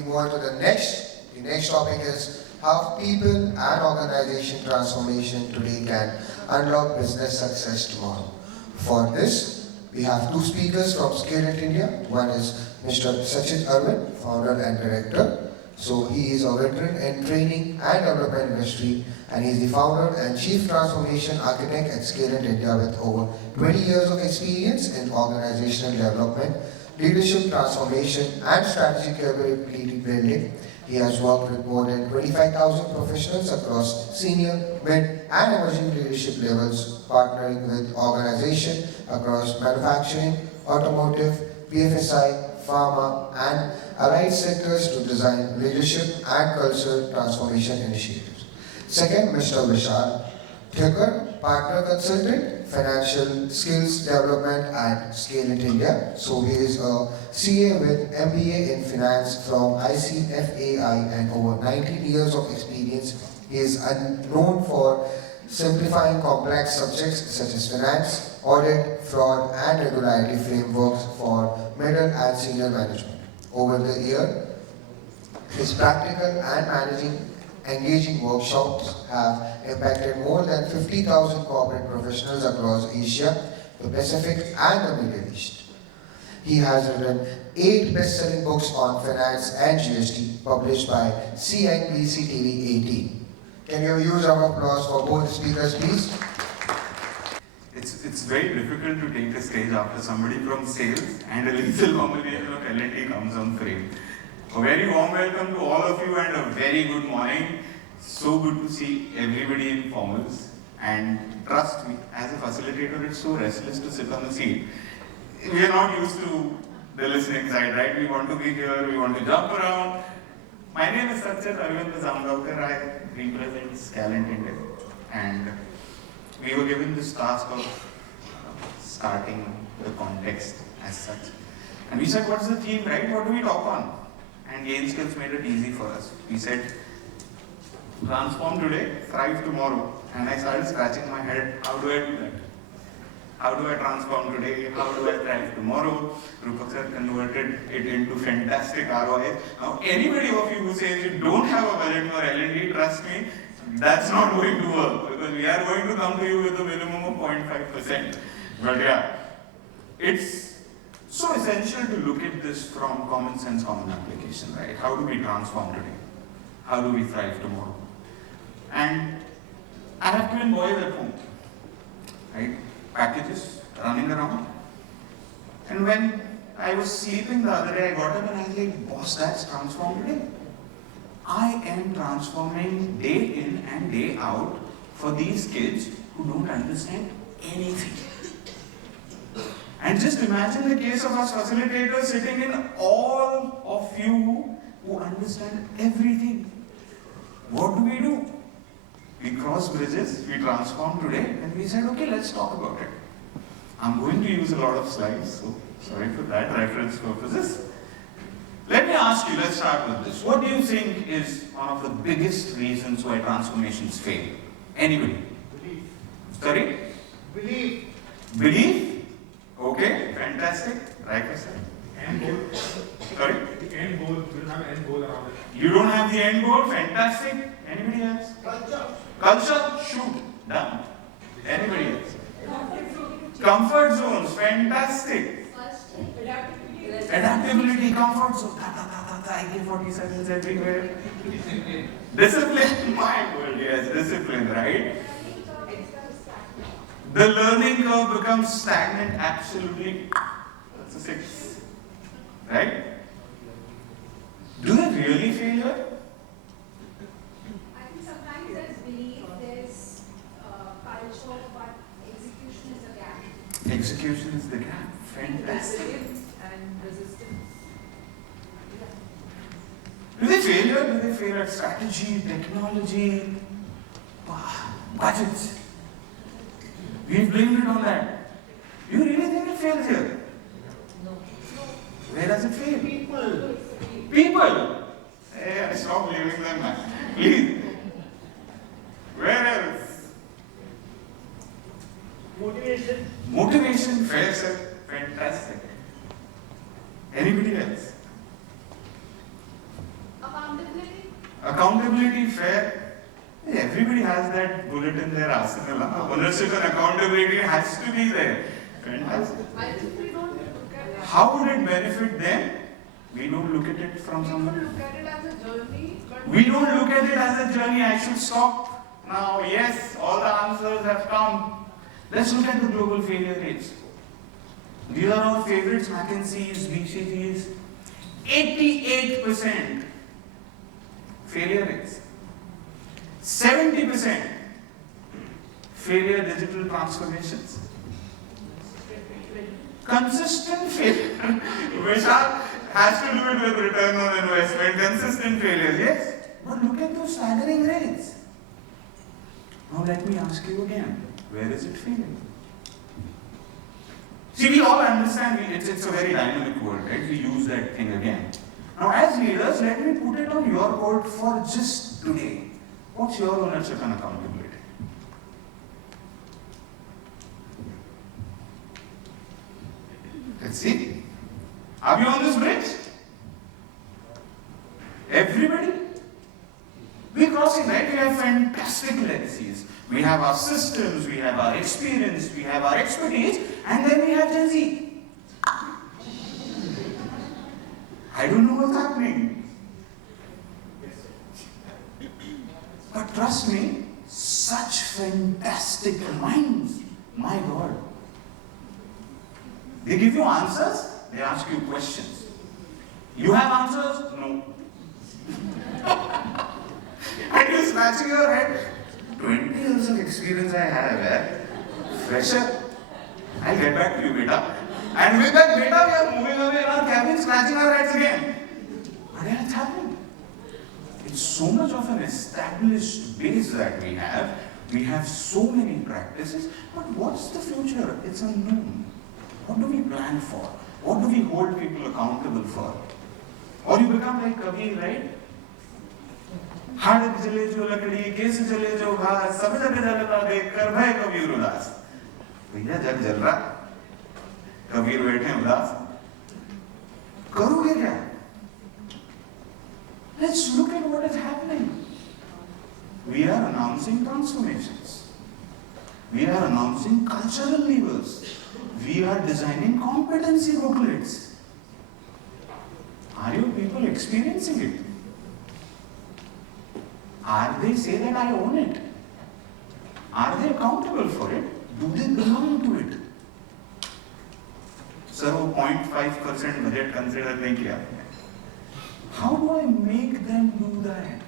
we move on to the next topic is how people and organization transformation today can unlock business success tomorrow. For this, we have two speakers from Skalent India. One is Mr. Satchit Arvind, founder and director. So he is a veteran in training and development industry, and he is the founder and chief transformation architect at Skalent India with over 20 years of experience in organizational development, leadership transformation, and strategic capability building. He has worked with more than 25,000 professionals across senior, mid, and emerging leadership levels, partnering with organizations across manufacturing, automotive, BFSI, pharma, and allied sectors to design leadership and cultural transformation initiatives. Second, Mr. Vishal Thakkar, partner consultant, financial skills development at Skalent India. So he is a CA with MBA in finance from ICFAI and over 19 years of experience. He is known for simplifying complex subjects such as finance, audit, fraud, and regulatory frameworks for middle and senior management. Over the year, his practical and engaging workshops have impacted more than 50,000 corporate professionals across Asia, the Pacific, and the Middle East. He has written 8 best-selling books on finance and GST, published by CNBC TV 18. Can you use our applause for both speakers, please? It's very difficult to take a stage after somebody from sales and a lethal combination of L&D comes on frame. A very warm welcome to all of you and a very good morning. So good to see everybody in formals. And trust me, as a facilitator, it's so restless to sit on the seat. We are not used to the listening side, right? We want to be here, we want to jump around. My name is Satchit Arvind Jamgaonkar. I represent Skalent India. And we were given this task of starting the context as such. And we said, what's the theme, right? What do we talk on? And Gain Skills made it easy for us. We said, transform today, thrive tomorrow. And I started scratching my head, how do I do that? How do I transform today? How do I thrive tomorrow? Rupak sir converted it into fantastic ROI. Now, anybody of you who says you don't have a budget for L&D, trust me, that's not going to work, because we are going to come to you with a minimum of 0.5%. But yeah, it's so essential to look at this from common sense, common application, right? How do we transform today? How do we thrive tomorrow? And I have twin boys at home, right? Packages running around. And when I was sleeping the other day, I got up and I was like, boss, that's transformed today. I am transforming day in and day out for these kids who don't understand anything. And just imagine the case of us facilitators sitting in all of you who understand everything. What do? We cross bridges, we transform today, and we said, okay, let's talk about it. I'm going to use a lot of slides, so sorry for that, reference purposes. Let me ask you, let's start with this. What do you think is one of the biggest reasons why transformations fail? Anybody? Belief. Sorry? Belief. Belief? Okay, fantastic. Right, sir. End goal. Sorry? The end goal. We don't have an end goal around it. You don't have the end goal? Fantastic. Anybody else? Culture. Culture? Shoot. Done. Anybody else? Comfort zones. Fantastic. Adaptability, comfort zone. AK-47s everywhere. Discipline. My word, yes. Discipline, right? The learning curve becomes stagnant. Absolutely. That's a 6. Right? Do they really fail here? I think sometimes there's belief, there's culture, but execution is the gap. Execution is the gap. Fantastic. And resistance. Do they fail here? Do they fail at strategy, technology, budgets? We've blamed it on that. You really think it fails here? No. Where does it fail? People. People! Hey, stop blaming them, man. Please. Where else? Motivation. Motivation, fair, sir. Fantastic. Anybody else? Accountability, fair. Everybody has that bullet in their arsenal. Ownership and accountability has to be there. Fantastic. I think we don't look at it. How would it benefit them? We don't look at it from We someone. don't look at it as a journey, but We don't look at it as a journey. I should stop now. Yes, all the answers have come. Let's look at the global failure rates. These are our favorites, McKinsey's, BCG's. 88% failure rates. 70% failure digital transformations. Consistent failure. Vishal has to do it with return on investment. Consistent failure, yes. But look at those staggering rates. Now let me ask you again, where is it failing? See, we all understand it's a very dynamic word, right? We use that thing again. Now as leaders, let me put it on your board for just today. What's your ownership and accountability? Let's see. Are we on this bridge? Everybody? We're crossing, right? We have fantastic legacies. We have our systems, we have our experience, we have our expertise, and then we have Gen Z. I don't know what's happening. But trust me, such fantastic minds, my God. They give you answers, they ask you questions. You have answers? No. And you're scratching your head. 20 years of experience I have, fresher. I'll get back to you, beta. And with that beta, we are moving away in our cabin, scratching our heads again. What is happening? It's so much of an established base that we have. We have so many practices. But what's the future? It's unknown. What do we plan for? What do we hold people accountable for? Or you become like Kabir, right? हाड़ जले जो लकड़ी case जले जो घास सब जगह जलता देख कर भय कबीर उदास भैया जग जल रहा कबीर बैठे उदास करोगे क्या? Let's look at what is happening. We are announcing transformations. We are announcing cultural levers. We are designing competency booklets. Are you people experiencing it? Are they say that I own it? Are they accountable for it? Do they belong to it? Sir, वो 0.5% budget consider नहीं किया. How do I make them do that?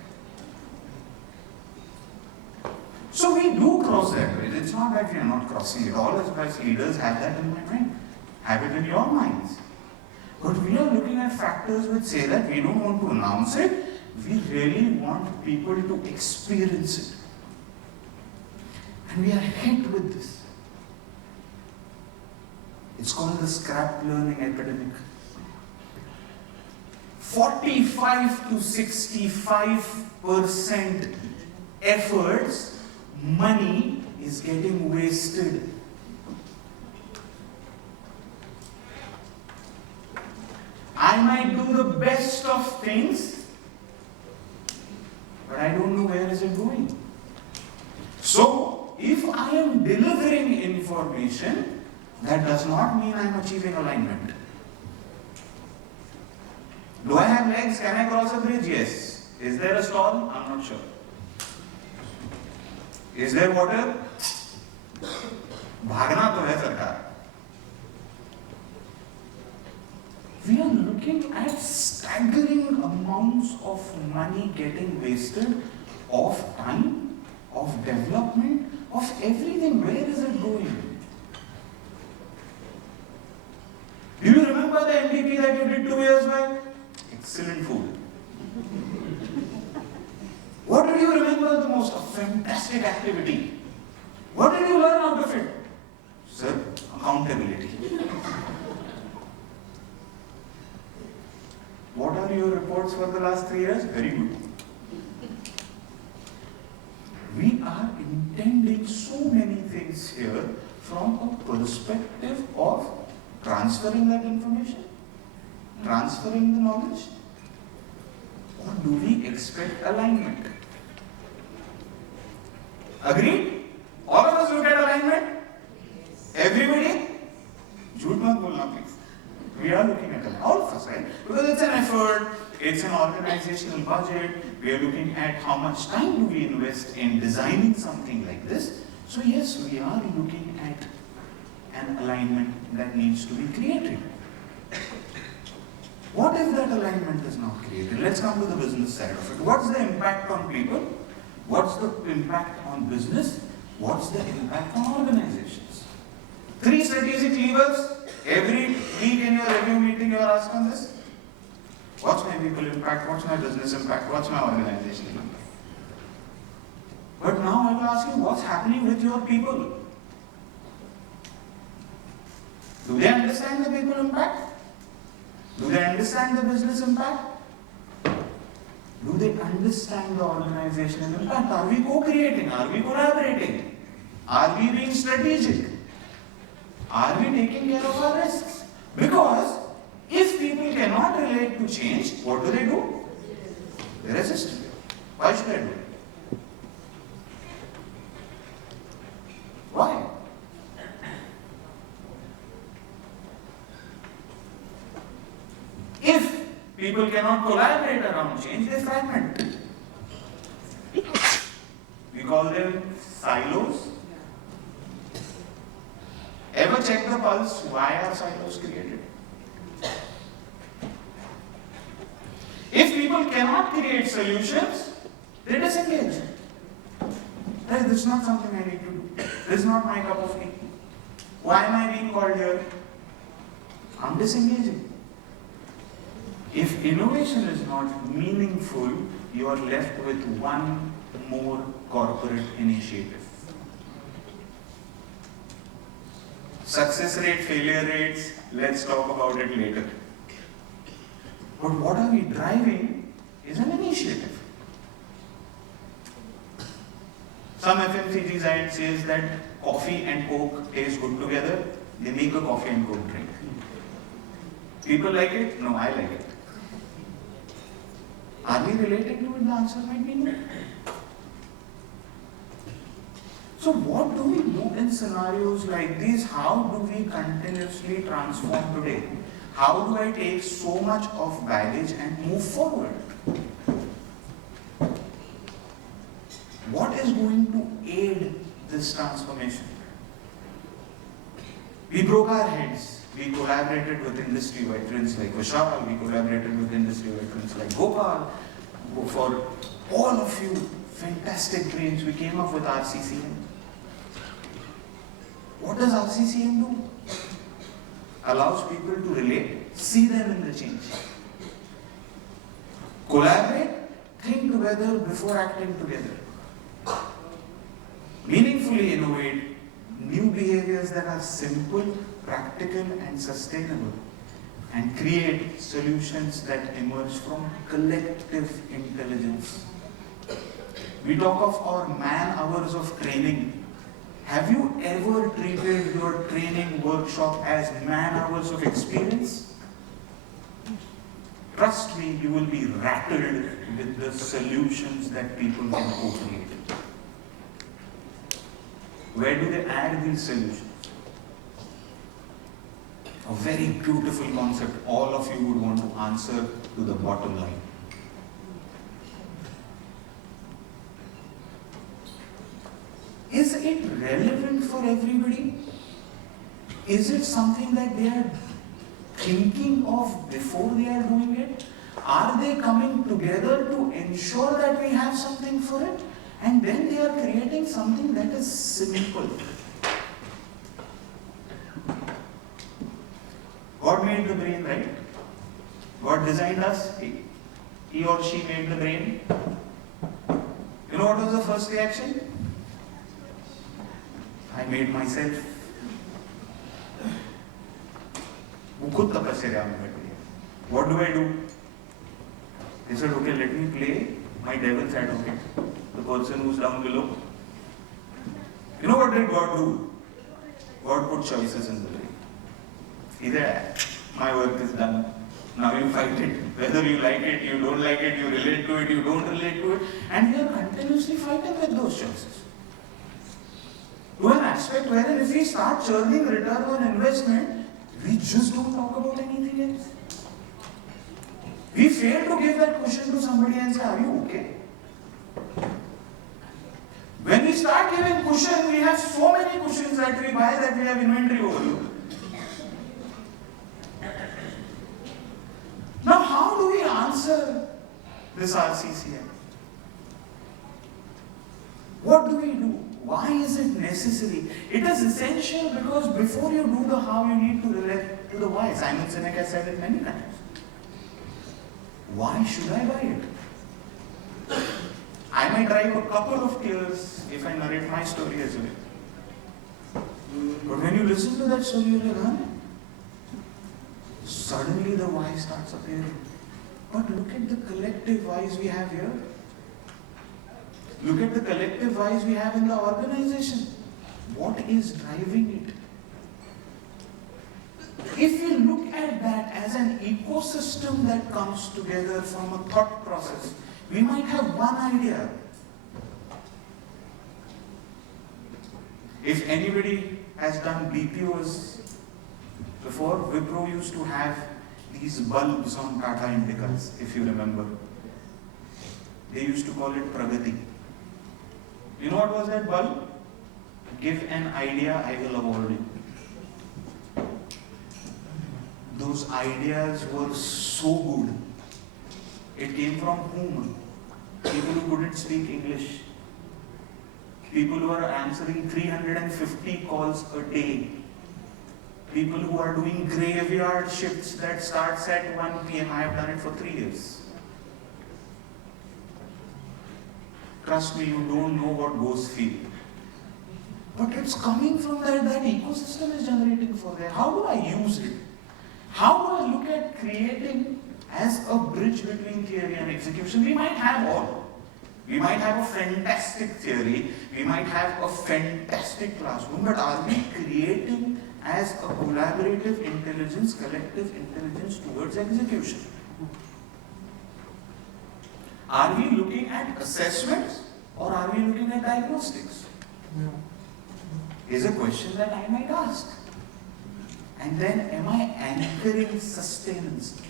So we do cross that bridge. It's not that we are not crossing it. All of us leaders have that in my mind. Have it in your minds. But we are looking at factors which say that we don't want to announce it. We really want people to experience it. And we are hit with this. It's called the scrap learning epidemic. 45 to 65% efforts, money is getting wasted. I might do the best of things, but I don't know where is it going. So, if I am delivering information, that does not mean I am achieving alignment. Do I have legs? Can I cross a bridge? Yes. Is there a storm? I'm not sure. Is there water? भागना तो है सरकार. We are looking at staggering amounts of money getting wasted, of time, of development, of everything. Where is it going? Do you remember the MVP that you did 2 years back? Excellent food. What did you remember the most? A fantastic activity. What did you learn out of it? Sir, accountability. What are your reports for the last 3 years? Very good. We are intending so many things here from a perspective of transferring that information, transferring the knowledge, or do we expect alignment? Agreed? All of us look at alignment? Everybody? Jhoot mat bolna please. We are looking at alignment. All of us, right? Because it's an effort, it's an organizational budget, we are looking at how much time do we invest in designing something like this. So yes, we are looking at an alignment that needs to be created. What if that alignment is not created? Let's come to the business side of it. What's the impact on people? What's the impact on business? What's the impact on organizations? 3 strategic levers. Every week in your review meeting you are asked on this. What's my people impact? What's my business impact? What's my organizational impact? But now I will ask you, what's happening with your people? Do they understand the people impact? Do they understand the business impact? Do they understand the organizational impact? Are we co-creating? Are we collaborating? Are we being strategic? Are we taking care of our risks? Because if people cannot relate to change, what do? They resist. Why should I do it? Why? If people cannot collaborate around change, they fragment. We call them silos. Ever check the pulse why are silos created? If people cannot create solutions, they disengage. Hey, this is not something I need to do. This is not my cup of tea. Why am I being called here? I'm disengaging. If innovation is not meaningful, you are left with one more corporate initiative. Success rate, failure rates, let's talk about it later. But what are we driving is an initiative. Some FMCG side says that coffee and Coke taste good together, they make a coffee and Coke drink. People like it? No, I like it. Are we related to it? The answer might be no. So what do we do in scenarios like these? How do we continuously transform today? How do I take so much of baggage and move forward? What is going to aid this transformation? We broke our heads. We collaborated with industry veterans like Vishal. We collaborated with industry veterans like Gopal. For all of you fantastic brains, we came up with RCCM. What does RCCM do? Allows people to relate, see them in the change. Collaborate, think together before acting together. Meaningfully innovate new behaviors that are simple, practical and sustainable, and create solutions that emerge from collective intelligence. We talk of our man hours of training. Have you ever treated your training workshop as man hours of experience? Trust me, you will be rattled with the solutions that people can co-create. Where do they add these solutions? A very beautiful concept. All of you would want to answer to the bottom line. Is it relevant for everybody? Is it something that they are thinking of before they are doing it? Are they coming together to ensure that we have something for it? And then they are creating something that is simple. God made the brain, right? God designed us. He or she made the brain. You know what was the first reaction? I made myself. What do I do? He said, okay, let me play my devil's advocate, the person who's down below. You know what did God do? God put choices in the brain. Either my work is done, now you fight it. Whether you like it, you don't like it, you relate to it, you don't relate to it, and we are continuously fighting with those choices. To an aspect wherein if we start churning return on investment, we just don't talk about anything else. We fail to give that cushion to somebody and say, are you okay? When we start giving cushion, we have so many cushions that we buy that we have inventory overload. Now, how do we answer this RCCM? What do we do? Why is it necessary? It is essential because before you do the how, you need to relate to the why. Simon Sinek has said it many times. Why should I buy it? I might drive a couple of tears if I narrate my story as well. But when you listen to that story, you're like, huh? Suddenly the why starts appearing. But look at the collective whys we have here. Look at the collective whys we have in the organization. What is driving it? If we look at that as an ecosystem that comes together from a thought process, we might have one idea. If anybody has done BPOs before, Wipro used to have these bulbs on Tata Indicas, if you remember. They used to call it Pragati. You know what was that bulb? Give an idea, I will award you. Those ideas were so good. It came from whom? People who couldn't speak English. People who are answering 350 calls a day. People who are doing graveyard shifts that starts at 1 p.m. I have done it for 3 years. Trust me, you don't know what ghosts feel. But it's coming from that ecosystem is generating for there. How do I use it? How do I look at creating as a bridge between theory and execution? We might have all. We might have a fantastic theory, we might have a fantastic classroom, but are we creating as a collaborative intelligence, collective intelligence towards execution? Are we looking at assessments or are we looking at diagnostics? Is a question that I might ask. And then, am I anchoring sustenance?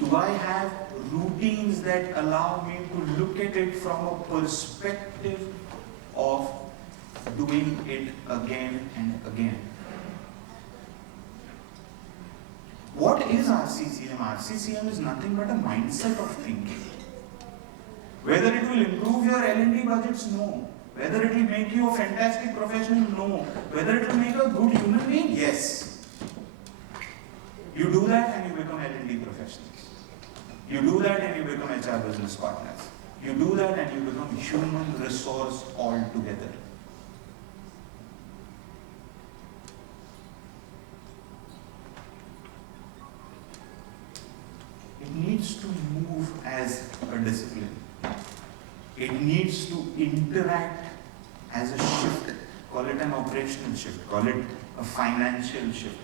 Do I have routines that allow me to look at it from a perspective of doing it again and again? What is RCCM? RCCM is nothing but a mindset of thinking. Whether it will improve your L&D budgets, no. Whether it will make you a fantastic professional, no. Whether it will make a good human being, yes. You do that and you become L&D professionals. You do that and you become HR business partners. You do that and you become human resource altogether. It needs to move as a discipline. It needs to interact as a shift. Call it an operational shift. Call it a financial shift.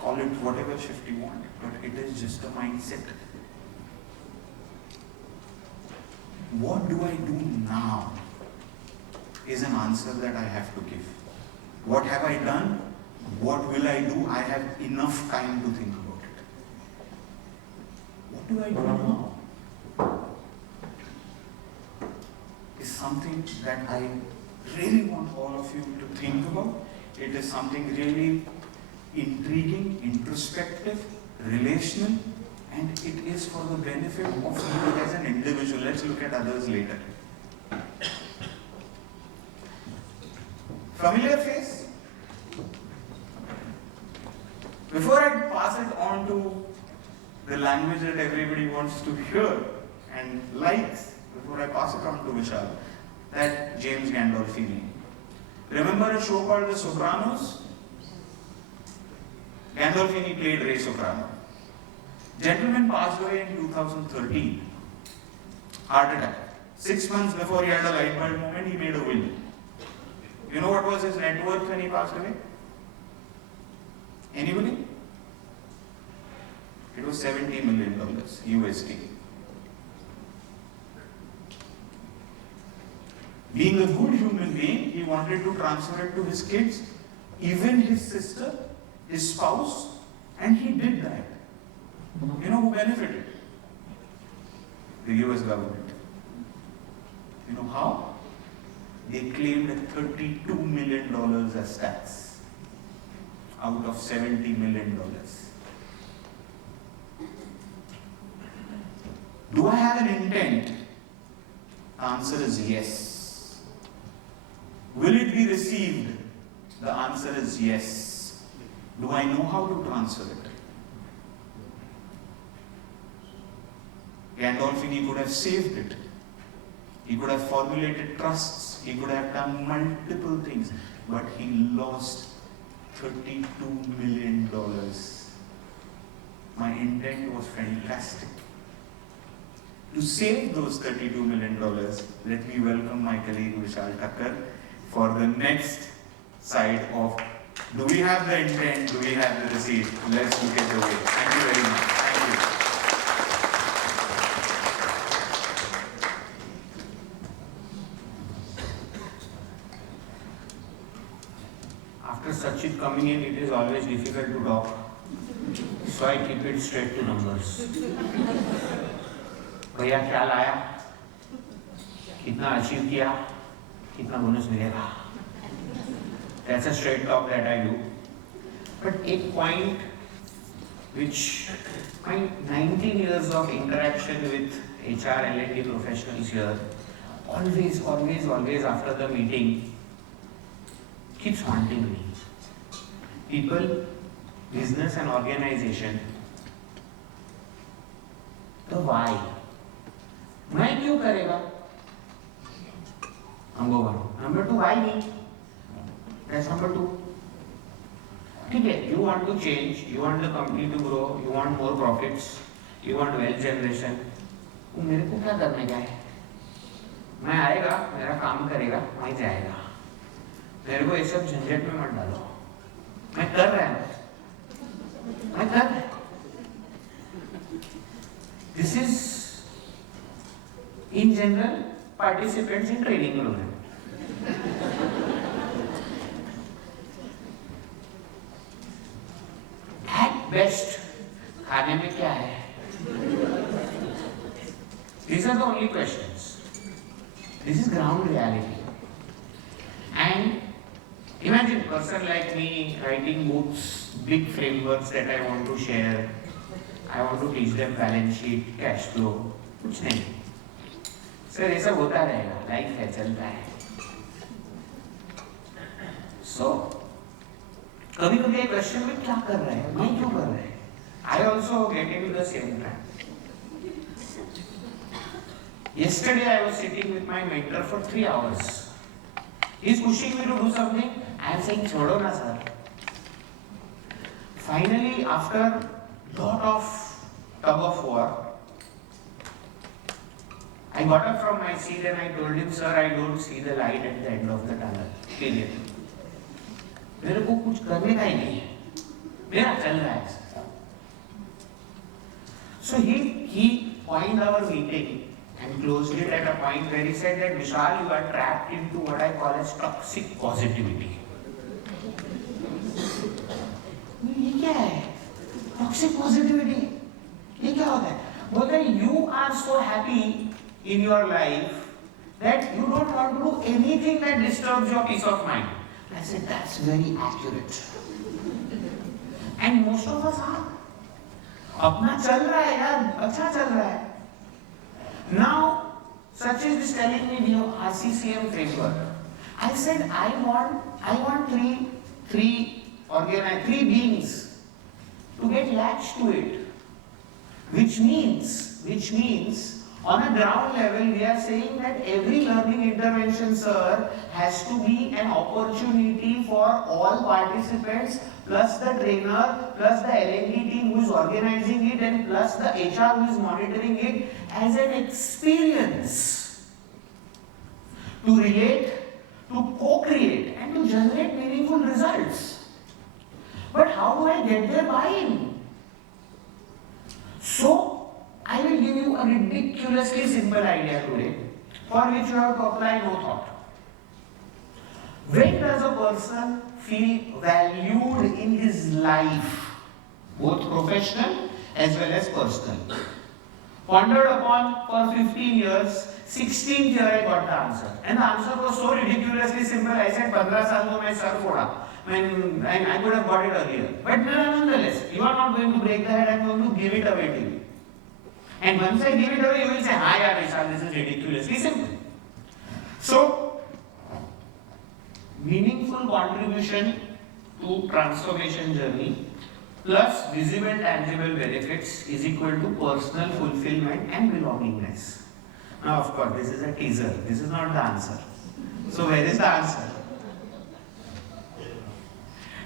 Call it whatever shift you want. But it is just a mindset. What do I do now is an answer that I have to give. What have I done? What will I do? I have enough time to think about it. What do I do now? Is something that I really want all of you to think about. It is something really intriguing, introspective, relational, and it is for the benefit of you as an individual. Let's look at others later. Familiar face? Before I pass it on to the language that everybody wants to hear and likes, before I pass it on to Vishal, that James Gandolfini. Remember a show called The Sopranos? Gandolfini played Ray Soprano. Gentleman passed away in 2013. Heart attack. 6 months before he had a light bulb moment, he made a will. You know what was his net worth when he passed away? Anybody? It was $70 million USD. Being a good human being, he wanted to transfer it to his kids, even his sister, his spouse, and he did that. You know who benefited? The US government. You know how? They claimed $32 million as tax out of $70 million. Do I have an intent? The answer is yes. Will it be received? The answer is yes. Do I know how to transfer it? Gandolfini could have saved it. He could have formulated trusts. He could have done multiple things. But he lost $32 million. My intent was fantastic. To save those $32 million, let me welcome my colleague Vishal Thakkar for the next side of, do we have the intent, do we have the receipt? Let's look at the way. Thank you very much. Thank you. After Satchit coming in, it is always difficult to talk. So I keep it straight to numbers. भैया क्या लाया, कितना achieve किया, कितना bonus मिलेगा. That's a straight talk that I do. But a point which my 19 years of interaction with HR L&D professionals here, always after the meeting, keeps haunting me. People, business and organization, the why. मैं क्यों करेगा? Number one. Number two, why me? That's number two. ठीक है, you want to change, you want the company to grow, you want more profits, you want wealth generation. तो मेरे को क्या करने का है? मैं आएगा, मेरा काम करेगा, वहीं जाएगा. मेरे को ये सब झंझट में मत डालो. मैं कर रहा हूँ. मैं कर. This is in general participants in training program. At best, खाने में क्या है? These are the only questions. This is ground reality. And imagine a person like me writing books, big frameworks that I want to share. I want to teach them balance sheet, cash flow, कुछ नहीं. Sir ये सब होता रहेगा, life है, चलता है. So कभी कभी एक क्वेश्चन में क्या कर रहे हैं, मैं क्यों कर रहे हैं? I also get into the same trap. Yesterday I was sitting with my mentor for 3 hours. He is pushing me to do something. I am saying छोड़ो ना sir. Finally, after lot of tug of war, I got up from my seat and I told him, sir, I don't see the light at the end of the tunnel. Period. मेरे को कुछ करने का ही नहीं है. मेरा चल रहा है. So he coined our meeting and closed it at a point where he said that Vishal, you are trapped into what I call as toxic positivity. ये क्या है? Toxic positivity. ये क्या होता है? बोलते हैं you are so happy in your life that you don't want to do anything that disturbs your peace of mind. I said that's very accurate. And most of us are. अपना चल रहा है यार, अच्छा चल रहा है. Now, Satchit is telling me we have RCCM framework. I said I want three beings to get latched to it. Which means on a ground level we are saying that every learning intervention, sir, has to be an opportunity for all participants, plus the trainer, plus the L&D team who is organizing it, and plus the HR who is monitoring it, as an experience to relate, to co-create, and to generate meaningful results. But how do I get their buy-in? So, I will give you a ridiculously simple idea today for which you have to apply no thought. When does a person feel valued in his life, both professional as well as personal? Pondered upon for 15 years, 16th year I got the answer. And the answer was so ridiculously simple, I said 15 saal ko main sar foda. I could have got it earlier. But nonetheless, you are not going to break the head, I am going to give it away to you. And once I give it away, you will say, "Hi, yaar, Vishal, this is ridiculously simple." So, meaningful contribution to transformation journey plus visible tangible benefits is equal to personal fulfillment and belongingness. Now, of course, this is a teaser. This is not the answer. So, where is the answer?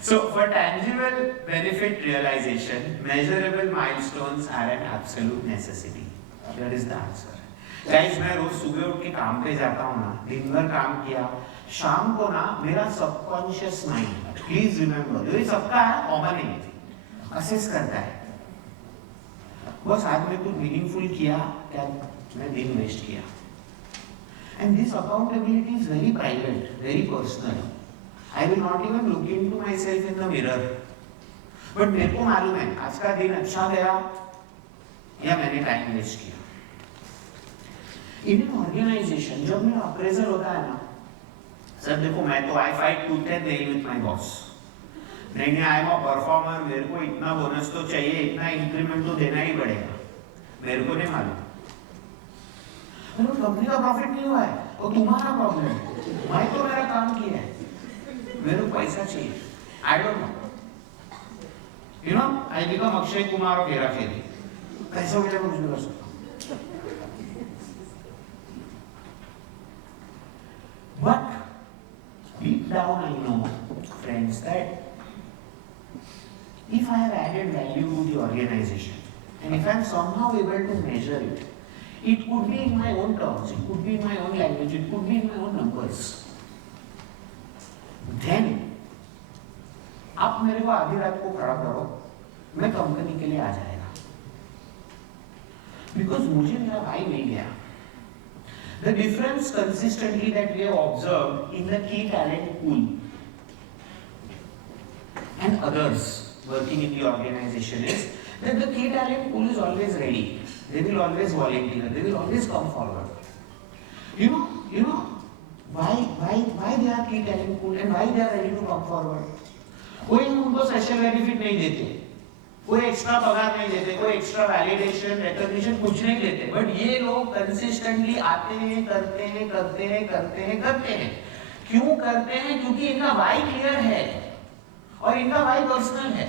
So, for tangible benefit realization, measurable milestones are an absolute necessity. Here is the answer. Guys, मैं रोज सुबह उठ के काम पे जाता हूँ ना, दिन भर काम किया, शाम को ना मेरा subconscious mind, please remember, ये सबका है, common है, assess करता है. बस आज मैं कुछ meaningful किया, क्या मैं दिन waste किया. And this accountability is very private, very personal. I will not even look into myself in the mirror. But मेरे को मालूम है आज का दिन अच्छा गया या मैंने टाइम वेस्ट किया. In an organization जब मेरा अप्रेजल होता है ना, सर देखो मैं तो I fight tooth and nail with my boss. नहीं I am a performer, मेरे को इतना बोनस तो चाहिए, इतना इंक्रीमेंट तो देना ही पड़ेगा. मेरे को नहीं मालूम. कंपनी का प्रॉफिट नहीं हुआ है, वो तुम्हारा प्रॉब्लम है. मैं तो मेरा काम किया है. मेरे को पैसा चाहिए. I don't know. You know, I become Akshay Kumar और हेरा फेरी. पैसों के लिए मैं कुछ भी कर सकता हूँ. But deep down I know, friends, that if I have added value to the organization, and if I am somehow able to measure it, it could be in my own terms, it could be in my own language, it could be in my own numbers. Then, आप मेरे को आधी रात को खड़ा करो, मैं company के लिए आ जाएगा. Because मुझे मेरा भाई मिल गया. The difference consistently that we have observed in the key talent pool and others working in the organization is that the key talent pool is always ready. They will always volunteer. They will always come forward. You know why they are key talent pool and why they are ready to come forward. कोई उनको special benefit नहीं देते, कोई extra पगार नहीं देते, कोई extra validation recognition कुछ नहीं देते, बट ये लोग कंसिस्टेंटली आते हैं, करते हैं. क्यों करते हैं? क्योंकि इनका वाई क्लियर है और इनका वाई पर्सनल है.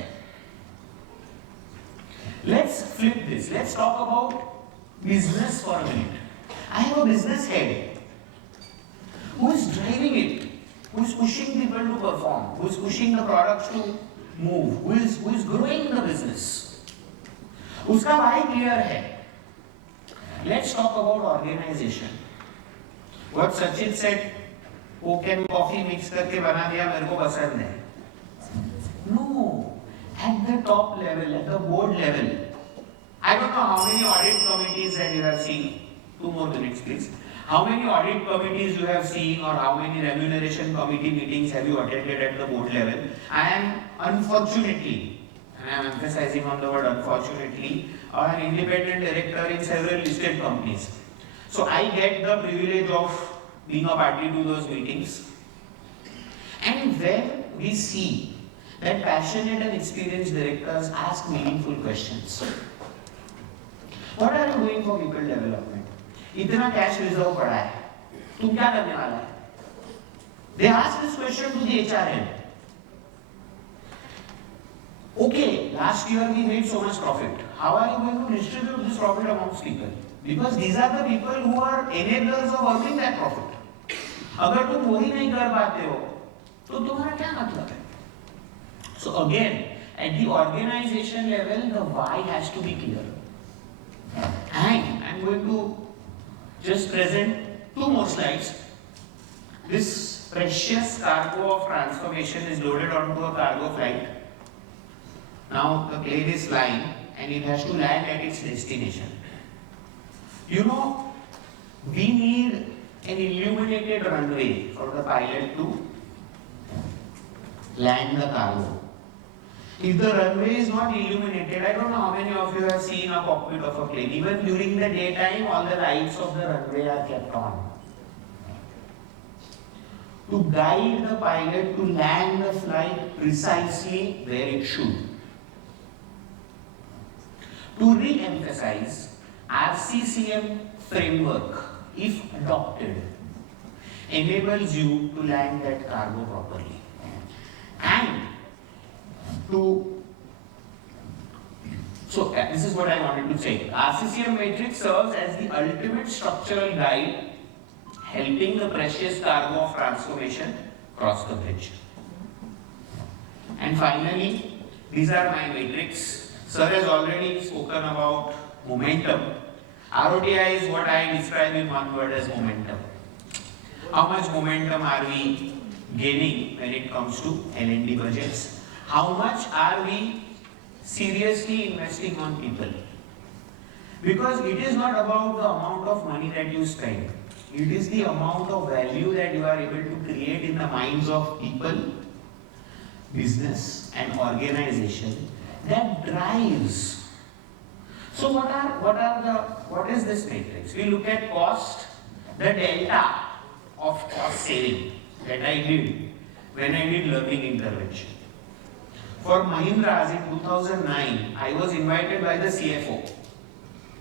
Let's flip this. Let's talk about business for a minute. I have a business head who is driving it, who is pushing people to perform, who is pushing the products to move, who is growing the business. उसका why clear है. Let's talk about organization. What Satchit said, Coke and coffee mix करके बना दिया मेरे को पसंद है. No, at the top level, at the board level. I don't know how many audit committees that you have seen. 2 more minutes, please. How many audit committees you have seen or how many remuneration committee meetings have you attended at the board level? I am unfortunately, and I am emphasizing on the word unfortunately, an independent director in several listed companies. So I get the privilege of being a party to those meetings. And where we see that passionate and experienced directors ask meaningful questions. What are you doing for people development? इतना cash reserve पड़ा है, तुम क्या करने वाला है? They ask this question to the HR head. Okay, last year we made so much profit. How are you going to distribute this profit amongst people? Because these are the people who are enablers of earning that profit. अगर तुम वही नहीं कर पाते हो, तो तुम्हारा क्या मतलब है? So again, at the organization level, the why has to be clear. And I'm going to just present 2 more slides. This precious cargo of transformation is loaded onto a cargo flight. Now the plane is flying and it has to land at its destination. You know, we need an illuminated runway for the pilot to land the cargo. If the runway is not illuminated, I don't know how many of you have seen a cockpit of a plane. Even during the daytime, all the lights of the runway are kept on. To guide the pilot to land the flight precisely where it should. To re-emphasize, RCCM framework, if adopted, enables you to land that cargo properly. And this is what I wanted to say. RCCM matrix serves as the ultimate structural guide helping the precious cargo of transformation cross the bridge. And finally, these are my matrix. Sir has already spoken about momentum. ROTI is what I describe in one word as momentum. How much momentum are we gaining when it comes to L&D budgets? How much are we seriously investing on people? Because it is not about the amount of money that you spend. It is the amount of value that you are able to create in the minds of people, business and organization that drives. So what is this matrix? We look at cost, the delta of cost saving that I did when I did learning intervention. For Mahindra's in 2009, I was invited by the CFO.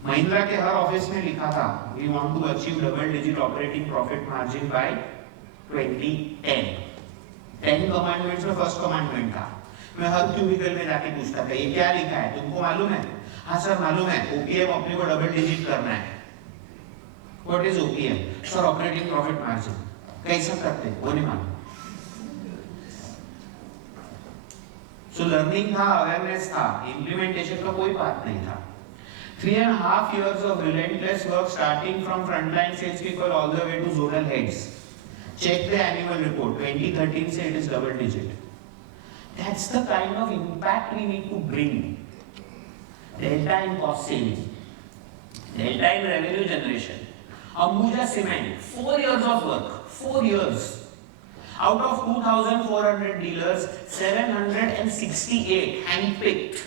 Mahindra के हर office में लिखा था, we want to achieve double-digit operating profit margin by 2010. 10 commandments में first commandment था. मैं हर cubicle में जाके पूछता था, ये क्या लिखा है? तुमको मालूम है? हाँ सर मालूम है. OPM अपने को double digit करना है. What is OPM? Sir, operating profit margin. कैसा करते? वो नहीं मालूम. So learning था, awareness था, implementation का कोई बात नहीं था. 3.5 years of relentless work starting from frontline salespeople all the way to zonal heads. Check the annual report. 2013 say it is double digit. That's the kind of impact we need to bring. Delta in cost saving. Delta in revenue generation. Ambuja Cement, 4 years of work. 4 years. Out of 2,400 dealers, 768 handpicked.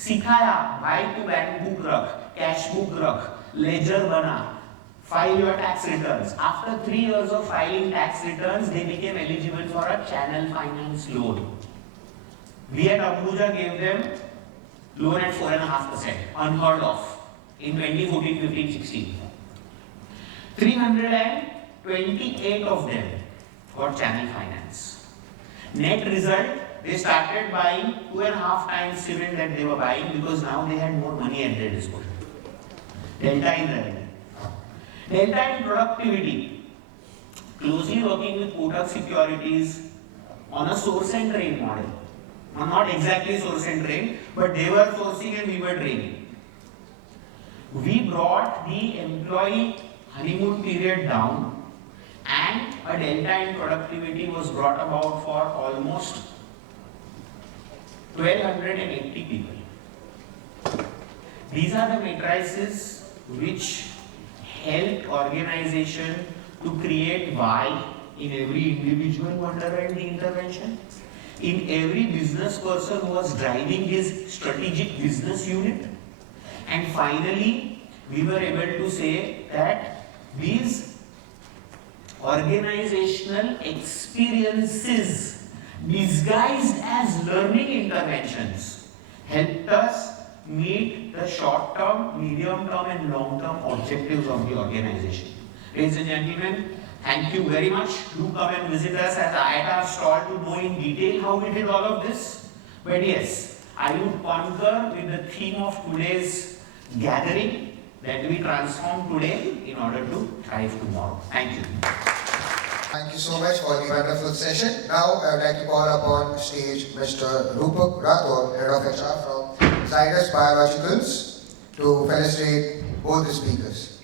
सिखाया भाई तू bank book रख, cash book रख, laser बना, file your tax returns. After 3 years of filing tax returns, they became eligible for a channel finance loan. We at Ambuja gave them loan at 4.5%, unheard of in 2014, 15, 16. 328 of them got channel finance. Net result, they started buying 2.5 times cement that they were buying because now they had more money at their disposal. Delta in revenue. Delta in productivity. Closely working with Kotak Securities on a source and train model. Well, not exactly source and train, but they were sourcing and we were training. We brought the employee honeymoon period down and a delta in productivity was brought about for almost 1,280 people. These are the matrices which help organization to create why in every individual who underwent the intervention, in every business person who was driving his strategic business unit, and finally we were able to say that these organizational experiences disguised as learning interventions helped us meet the short-term, medium-term and long-term objectives of the organization. Ladies and gentlemen, thank you very much. Do come and visit us at our stall to know in detail how we did all of this. But yes, I would concur with the theme of today's gathering that we transform today in order to thrive tomorrow. Thank you. Thank you so much for the wonderful session. Now I would like to call upon stage Mr. Rupak Rathore, Head of HR from Zydus Biologicals, to felicitate both the speakers.